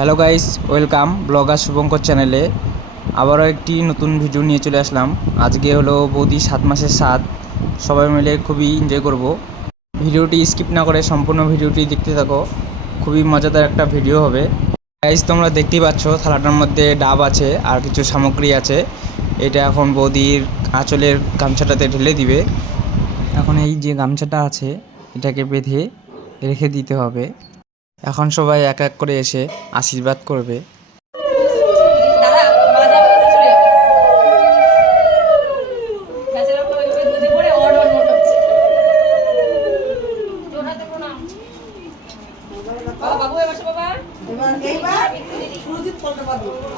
Hello guys, welcome blogger Shubhankar চ্যানেলে। আবারও একটি নতুন ভিডিও নিয়ে চলে আসলাম। আজকে হলো বৌদি সাত মাসের সাত সবাই মিলে খুবই এনজয় করব। ভিডিওটি স্কিপ না করে সম্পূর্ণ ভিডিওটি দেখতে থাকো। খুবই মজাদার একটা ভিডিও হবে। গাইস, তোমরা দেখতেই পাচ্ছ, থালাটার মধ্যে ডাব আছে আর কিছু সামগ্রী আছে। এটা এখন বৌদির আঁচলের গামছাটাতে ঢেলে দিবে। এখন এই যে গামছাটা আছে, এটাকে বেঁধে রেখে দিতে হবে। এখন সবাই এক এক করে এসে আশীর্বাদ করবে।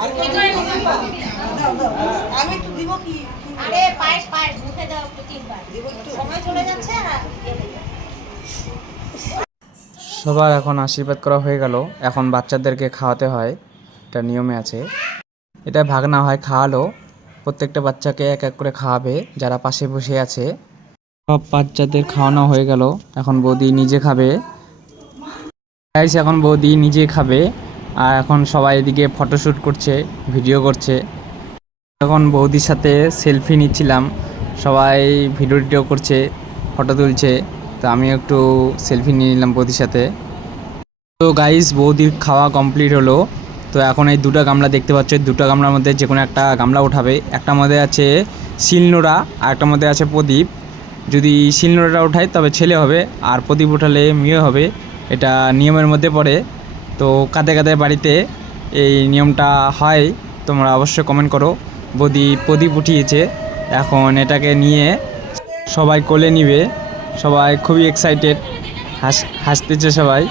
আর আমি একটু দিব কি? পায়েস পায়েস মুখে দাও একটু। তিনবার সময় চলে যাচ্ছে আর সবার এখন আশীর্বাদ করা হয়ে গেল। এখন বাচ্চাদেরকে খাওয়াতে হয়। এটা নিয়মে আছে। এটা ভাগ না হয়, খাওয়ালো। প্রত্যেকটা বাচ্চাকে এক এক করে খাওয়াবে, যারা পাশে বসে আছে। সব বাচ্চাদের খাওয়ানো হয়ে গেল। এখন বৌদি নিজে খাবে। গাইস এখন বৌদি নিজে খাবে। আর এখন সবাই এদিকে ফটোশ্যুট করছে ভিডিও করছে। এখন বৌদির সাথে সেলফি নিচ্ছিলাম। সবাই ভিডিও টিডিও করছে ফটো তুলছে। তো আমি একটু সেলফি নিয়ে নিলাম বৌদির সাথে। তো গাইস বৌদির খাওয়া কমপ্লিট হলো। তো এখন এই দুটো গামলা দেখতে পাচ্ছ দুটো গামলার মধ্যে যে কোনো একটা গামলা উঠাবে। একটার মধ্যে আছে শিলনোড়া আর একটার মধ্যে আছে প্রদীপ। যদি শিলনোড়াটা ওঠায় তবে ছেলে হবে, আর প্রদীপ উঠালে মেয়ে হবে। এটা নিয়মের মধ্যে পড়ে। তো কাদের কাদের বাড়িতে এই নিয়মটা হয়, তোমরা অবশ্যই কমেন্ট করো। বৌদি প্রদীপ উঠিয়েছে। এখন এটাকে নিয়ে সবাই কোলে নিবে। সবাই খুবই এক্সাইটেড হাস হাসতেছে সবাই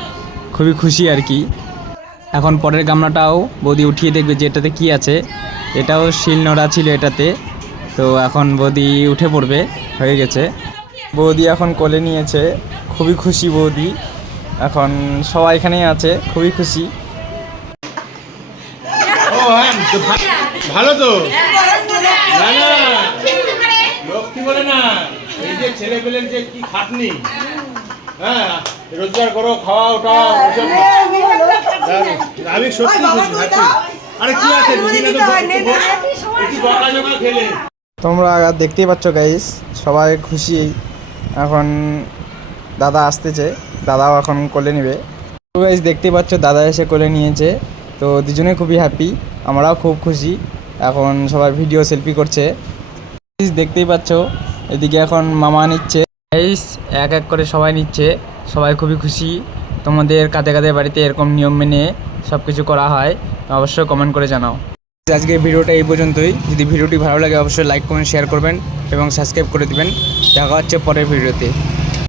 খুবই খুশি আর কি। এখন পরের গামলাটাও বৌদি উঠিয়ে দেখবে যে এটাতে কী আছে। এটাও শিল শিলনোড়া ছিল এটাতে তো এখন বৌদি উঠে পড়বে হয়ে গেছে। বৌদি এখন কোলে নিয়েছে খুবই খুশি বৌদি। এখন সবাই এখানেই আছে খুবই খুশি। ও হ্যাঁ ভালো তো? না না। লক্ষ্মী বলে না। এই যে ছেলে পেলের যে কি খাটনি হ্যাঁ রোজগার করো খাওয়া ওটা আমি সত্যি খুশি আরে কি আছে খেলে। তোমরা দেখতেই পাচ্ছ গাইস সবাই খুশি। এখন দাদা আসতেছে দাদাও এখন কোলে নেবে। তো গাইস দেখতেই পাচ্ছ দাদা এসে কোলে নিয়েছে। তো দুজনে খুবই হ্যাপি আমরাও খুব খুশি। এখন সবাই ভিডিও সেলফি করছে। দেখতেই পাচ্ছ এদিকে এখন মামা নিচ্ছে। গাইস এক এক করে সবাই নিচ্ছে। সবাই খুবই খুশি। তোমাদের কাতে কাতে বাড়িতে এরকম নিয়ম মেনে সব কিছু করা হয় অবশ্যই কমেন্ট করে জানাও। আজকে ভিডিওটা এই পর্যন্তই। যদি ভিডিওটি ভালো লাগে, অবশ্যই লাইক কমেন্ট শেয়ার করবেন এবং সাবস্ক্রাইব করে দেবেন। দেখা হচ্ছে পরের ভিডিওতে।